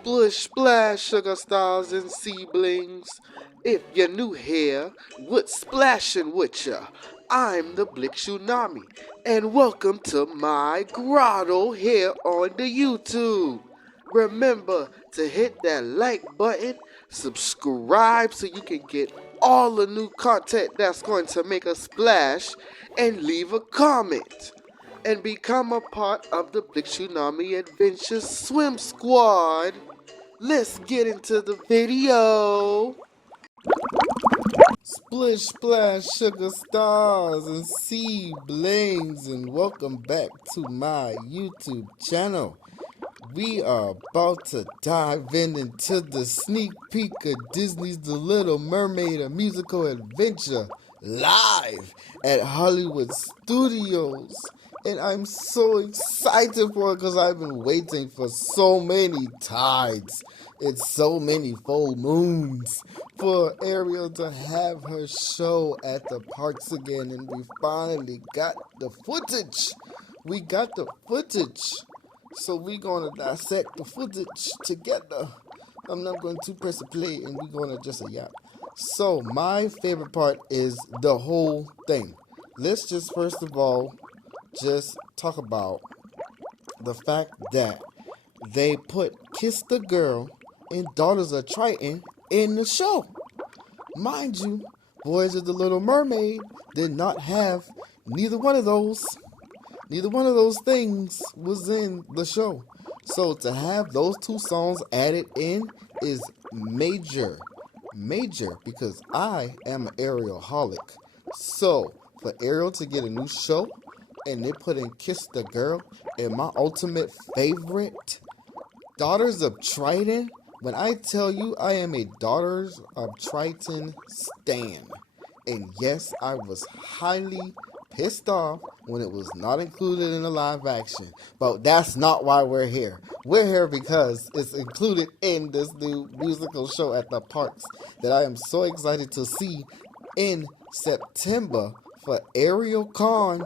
Splish splash, sugar stars and seedlings. If you're new here, what's splashing with ya? I'm the Blixunami, and welcome to my grotto here on the YouTube. Remember to hit that like button, subscribe so you can get all the new content that's going to make a splash, and leave a comment and become a part of the Blixunami Adventure Swim Squad. Let's get into the video. Splish splash, sugar stars and sea blings, and welcome back to my YouTube channel. We are about to dive into the sneak peek of Disney's The Little Mermaid, a musical adventure, live at Hollywood Studios. And I'm so excited for it because I've been waiting for so many tides and so many full moons for Ariel to have her show at the parks again. And we finally got the footage. We got the footage. So we're going to dissect the footage together. I'm not going to press a play and we're going to just a yap. So my favorite part is the whole thing. Let's just first of all just talk about the fact that they put Kiss the Girl and Daughters of Triton in the show. Mind you, Voyage of the Little Mermaid did not have neither one of those. Neither one of those things was in the show. So to have those two songs added in is major, because I am an Ariel-holic. So for Ariel to get a new show and they put in Kiss the Girl and my ultimate favorite, Daughters of Triton. When I tell you I am a Daughters of Triton stan. And yes, I was highly pissed off when it was not included in the live action. But that's not why we're here. We're here because it's included in this new musical show at the parks that I am so excited to see in September for Ariel Con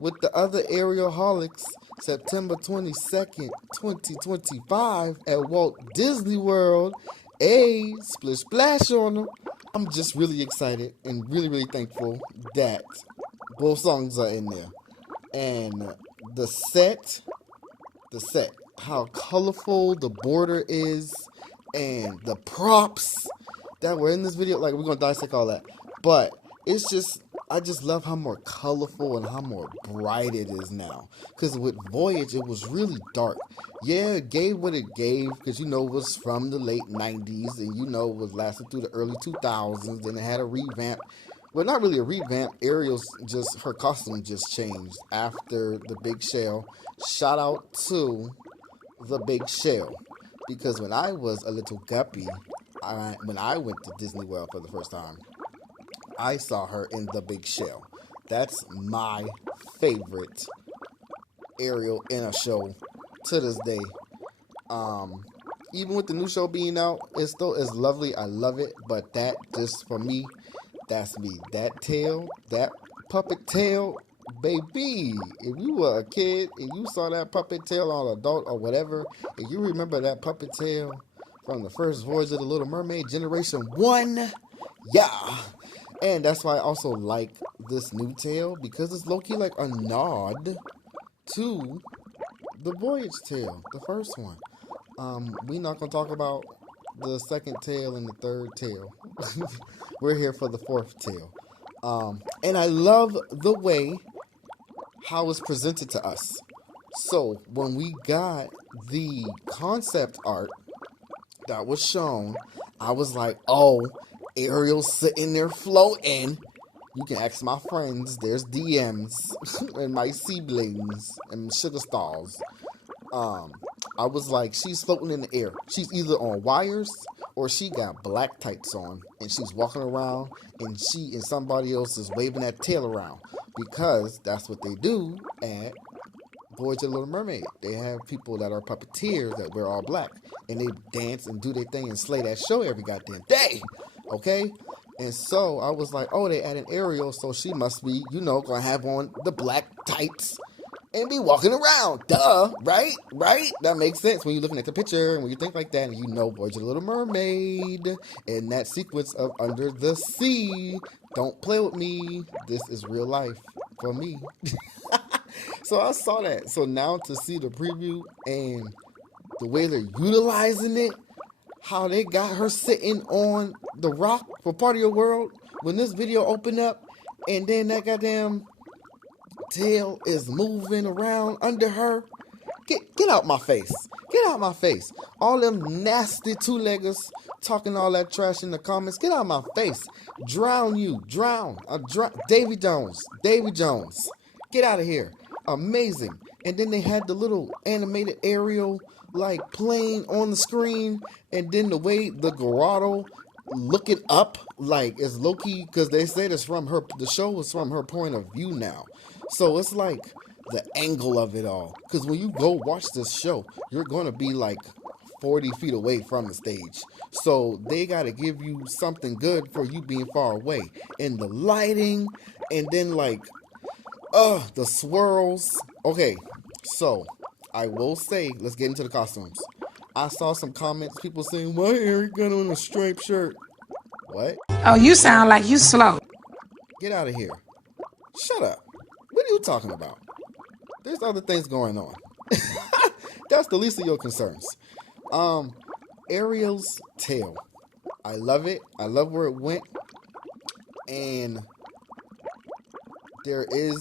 with the other Ariel-holics, September 22nd, 2025 at Walt Disney World. A splish splash on them. I'm just really excited and really thankful that both songs are in there. And the set, how colorful the border is, and the props that were in this video, like we're gonna dissect all that. But it's just, I just love how more colorful and how more bright it is now. Because with Voyage, it was really dark. Yeah, it gave what it gave because, you know, it was from the late 90s and, you know, it was lasted through the early 2000s. Then it had a revamp. Well, not really a revamp. Ariel's just, her costume just changed after the Big Shell. Shout out to the Big Shell. Because when I was a little guppy, when I went to Disney World for the first time, I saw her in the Big Shell. That's my favorite Ariel in a show to this day. Even with the new show being out, it still is lovely. I love it. But that, just for me, that's me. That tail, that puppet tail, baby. If you were a kid and you saw that puppet tail on adult or whatever, and you remember that puppet tail from the first Voyage of the Little Mermaid, Generation 1, yeah. And that's why I also like this new tail, because it's low-key like a nod to the Voyage tail, the first one. We're not going to talk about the second tail and the third tail. We're here for the fourth tail. And I love the way how it's presented to us. So when we got the concept art that was shown, I was like, oh, Ariel's sitting there floating. You can ask my friends. There's DMs and my siblings and sugar stars. I was like, she's floating in the air. She's either on wires or she got black tights on and she's walking around and she and somebody else is waving that tail around, because that's what they do at Voyage of the Little Mermaid. They have people that are puppeteers that wear all black and they dance and do their thing and slay that show every goddamn day. Okay? And so I was like, oh, they added Ariel, so she must be, you know, gonna have on the black tights and be walking around. Duh, right? Right? That makes sense when you're looking at the picture and when you think like that and you know Boys of the Little Mermaid and that sequence of Under the Sea. Don't play with me. This is real life for me. So I saw that. So now to see the preview and the way they're utilizing it, how they got her sitting on the rock for part of your world when this video opened up, and then that goddamn tail is moving around under her. Get out my face. Get out my face. All them nasty two-leggers talking all that trash in the comments. Get out my face. Drown you. Drown. Davy Jones. Davy Jones. Get out of here. Amazing. And then they had the little animated Ariel like playing on the screen, and then the way the grotto looking up like it's Loki, because they said it's from her, the show is from her point of view now, so it's like the angle of it all, because when you go watch this show you're going to be like 40 feet away from the stage, so they got to give you something good for you being far away, and the lighting, and then like the swirls. Okay, so I will say, let's get into the costumes. I saw some comments, people saying, why Eric got on a striped shirt? What? Oh, you sound like you slow. Get out of here. Shut up. What are you talking about? There's other things going on. That's the least of your concerns. Ariel's tail. I love it. I love where it went. And there is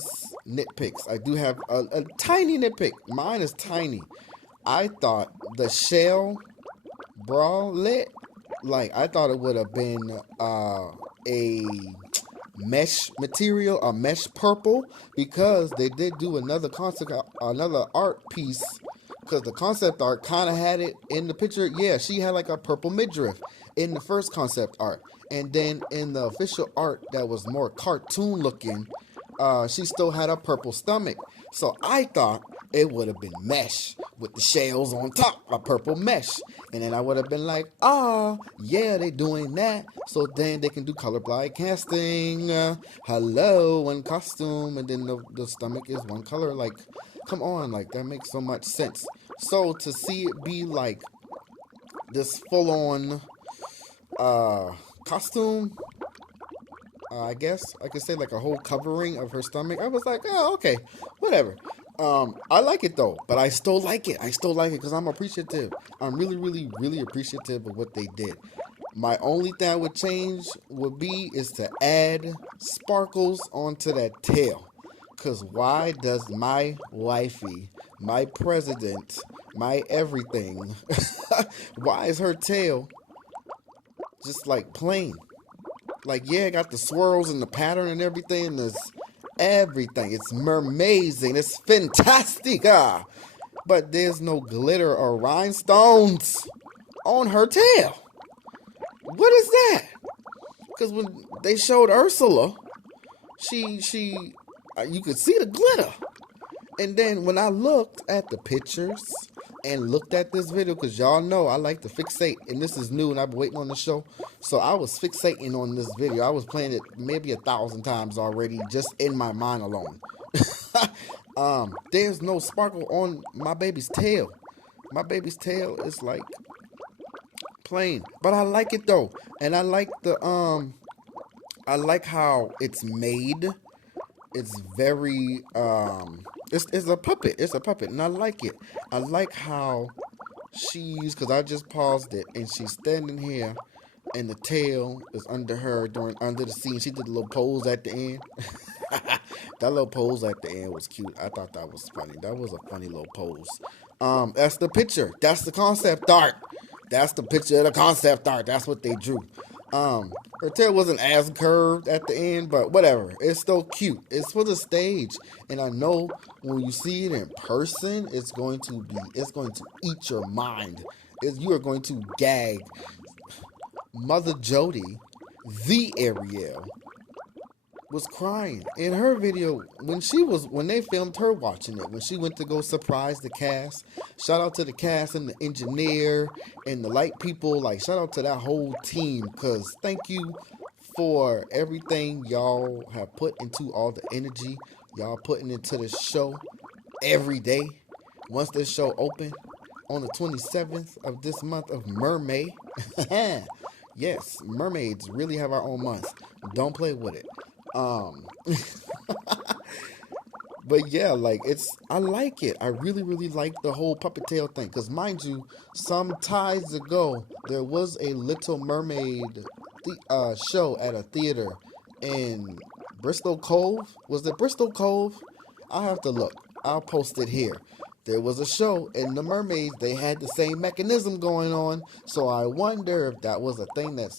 nitpicks. I do have a tiny nitpick. Mine is tiny. I thought the shell bralette, like I thought it would have been a mesh material, a mesh purple, because they did do another art piece, because the concept art kind of had it in the picture. Yeah, she had like a purple midriff in the first concept art, and then in the official art that was more cartoon looking, she still had a purple stomach. So I thought it would have been mesh with the shells on top, a purple mesh. And then I would have been like, yeah, they doing that. So then they can do color blind casting. Hello, one costume. And then the stomach is one color. Like, come on, like that makes so much sense. So to see it be like this full-on costume, I guess I could say like a whole covering of her stomach, I was like, oh, okay, whatever. I like it though, but I still like it. I still like it because I'm appreciative. I'm really, really, really appreciative of what they did. My only thing I would change would be is to add sparkles onto that tail. Because why does my wifey, my president, my everything, why is her tail just like plain? Like, yeah, it got the swirls and the pattern and everything. And there's everything. It's mermazing. It's fantastic. But there's no glitter or rhinestones on her tail. What is that? Because when they showed Ursula, she you could see the glitter. And then when I looked at the pictures and looked at this video, because y'all know I like to fixate, and this is new and I've been waiting on the show, so I was fixating on this video. I was playing it maybe 1,000 times already just in my mind alone. There's no sparkle on my baby's tail. My baby's tail is like plain, but I like it though, and I like the I like how it's made. It's very it's a puppet. It's a puppet, and I like it. I like how she's, because I just paused it, and she's standing here, and the tail is under her under the scene. She did a little pose at the end. That little pose at the end was cute. I thought that was funny. That was a funny little pose. That's the picture. That's the concept art. That's the picture of the concept art. That's what they drew. Her tail wasn't as curved at the end, but whatever. It's still cute. It's for the stage. And I know when you see it in person, it's going to eat your mind. You are going to gag. Mother Jody, the Ariel, was crying in her video when they filmed her watching it, when she went to go surprise the cast. Shout out to the cast and the engineer and the light people. Like, shout out to that whole team, because thank you for everything y'all have put into all the energy y'all putting into the show. every day once this show opened on the 27th of this month of Mermaid. Yes, mermaids really have our own month. Don't play with it. Um, but yeah, like I like it. I really, really like the whole puppet tail thing. Cause mind you, some times ago there was a Little Mermaid show at a theater in Bristol Cove. Was it Bristol Cove? I'll have to look. I'll post it here. There was a show in the Mermaids. They had the same mechanism going on. So I wonder if that was a thing that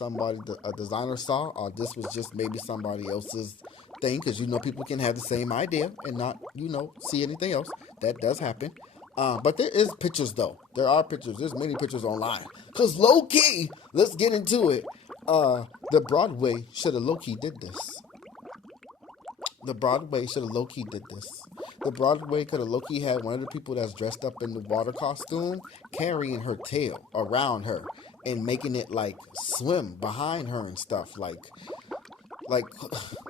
a designer saw, or this was just maybe somebody else's thing. Because people can have the same idea and not see anything else. That does happen. But there is pictures though. There are pictures. There's many pictures online. Cause low key, let's get into it. The Broadway should have low key did this. The Broadway should have low key did this. The Broadway could have low key had one of the people that's dressed up in the water costume carrying her tail around her and making it like swim behind her and stuff. Like,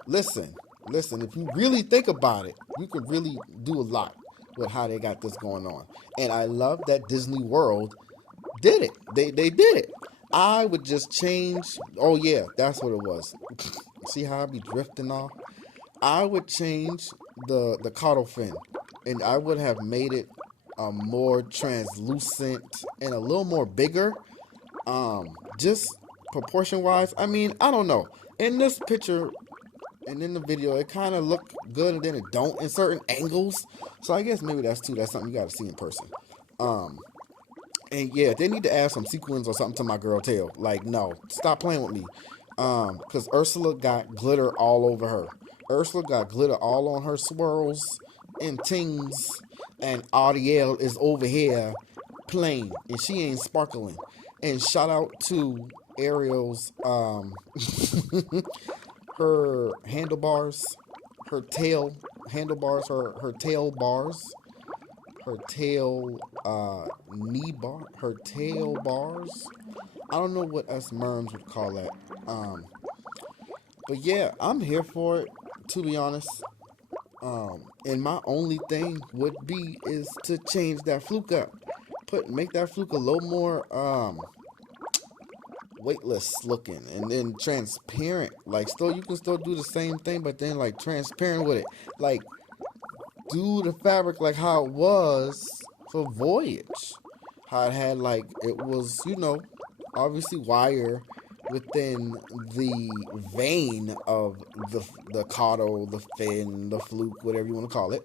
listen. If you really think about it, you could really do a lot with how they got this going on. And I love that Disney World did it. They did it. I would just change. Oh yeah, that's what it was. See how I be drifting off? I would change the caudal fin, and I would have made it more translucent and a little more bigger. Just proportion wise. I mean, I don't know. In this picture and in the video, it kind of looked good, and then it don't in certain angles. So I guess maybe that's something you got to see in person. And yeah, they need to add some sequins or something to my girl tail. Like, no, stop playing with me. Because Ursula got glitter all over her. Ursula got glitter all on her swirls and tings, and Ariel is over here plain, and she ain't sparkling. And shout out to Ariel's, her handlebars, her tail handlebars, her tail bars, her tail knee bar, her tail bars. I don't know what us merms would call that. But yeah, I'm here for it, to be honest. And my only thing would be is to change that fluke up. Make that fluke a little more weightless looking, and then transparent. Like, you can still do the same thing, but then like transparent with it. Like, do the fabric like how it was for Voyage. How it had like, it was, obviously wire within the vein of the caudal, the fin, the fluke, whatever you want to call it.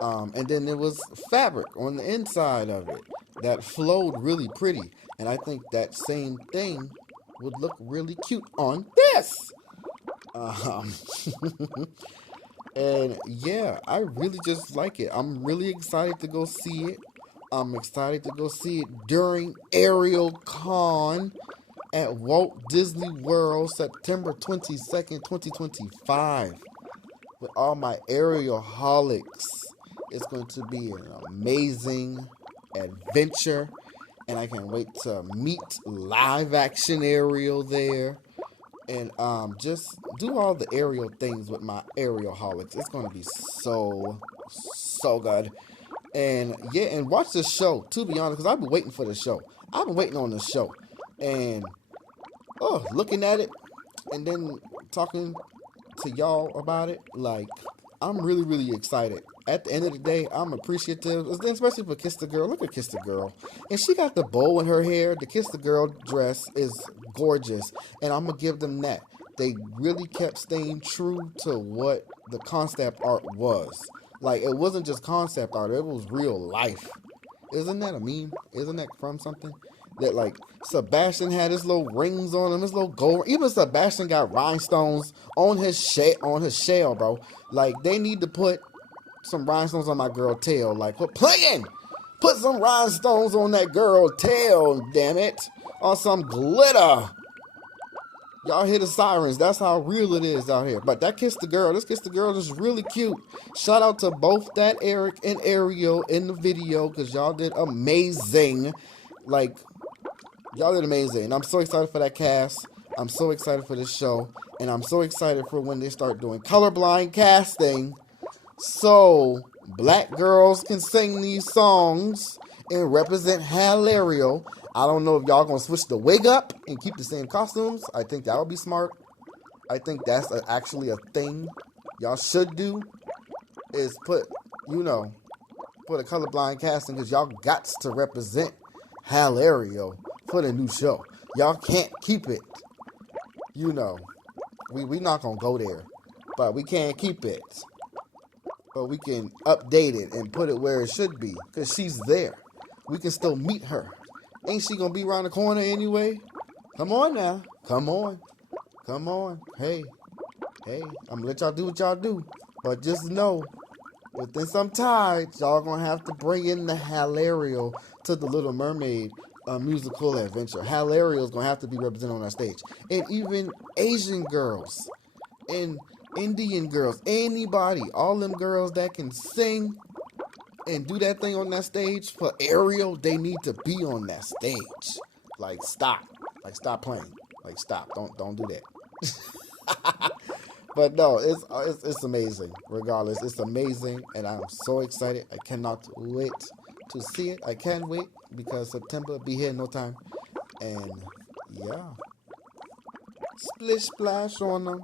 And then there was fabric on the inside of it that flowed really pretty. And I think that same thing would look really cute on this. And yeah, I really just like it. I'm really excited to go see it. I'm excited to go see it during Ariel Con at Walt Disney World, September 22nd, 2025. With all my Ariel holics. It's going to be an amazing adventure. And I can't wait to meet live action Ariel there. And just do all the Ariel things with my Ariel holics. It's going to be so good. And yeah, and watch this show, to be honest, because I've been waiting for the show. I've been waiting on this show. And, looking at it and then talking to y'all about it, like, I'm really, really excited. At the end of the day, I'm appreciative, especially for Kiss the Girl. Look at Kiss the Girl. And she got the bow in her hair. The Kiss the Girl dress is gorgeous. And I'm going to give them that. They really kept staying true to what the concept art was. Like, it wasn't just concept art. It was real life. Isn't that a meme? Isn't that from something? That, like, Sebastian had his little rings on him, his little gold. Even Sebastian got rhinestones on his shell, bro. Like, they need to put some rhinestones on my girl tail. Like, quit playing! Put some rhinestones on that girl tail, damn it. Or some glitter. Y'all hear the sirens. That's how real it is out here. But that Kiss the Girl, this Kiss the Girl is really cute. Shout out to both that Eric and Ariel in the video, because y'all did amazing. Like, y'all did amazing. And I'm so excited for that cast. I'm so excited for this show. And I'm so excited for when they start doing colorblind casting. So Black girls can sing these songs and represent Hilario. I don't know if y'all gonna switch the wig up and keep the same costumes. I think that would be smart. I think that's actually a thing y'all should do, is put a colorblind casting, because y'all got to represent Hilario for the new show. Y'all can't keep it. We not gonna go there, but we can't keep it. But we can update it and put it where it should be, because she's there. We can still meet her. Ain't she gonna be around the corner anyway? Come on now. Come on. Hey, I'm gonna let y'all do what y'all do. But just know, within some time, y'all gonna have to bring in the Hilario to the Little Mermaid musical adventure. Hilario's gonna have to be represented on our stage. And even Asian girls and Indian girls, anybody, all them girls that can sing and do that thing on that stage for Ariel, they need to be on that stage. Like, stop playing. Like, stop. Don't do that. But no, it's amazing. Regardless, it's amazing, and I'm so excited. I cannot wait to see it. I can't wait, because September be here in no time. And yeah, splish splash on them.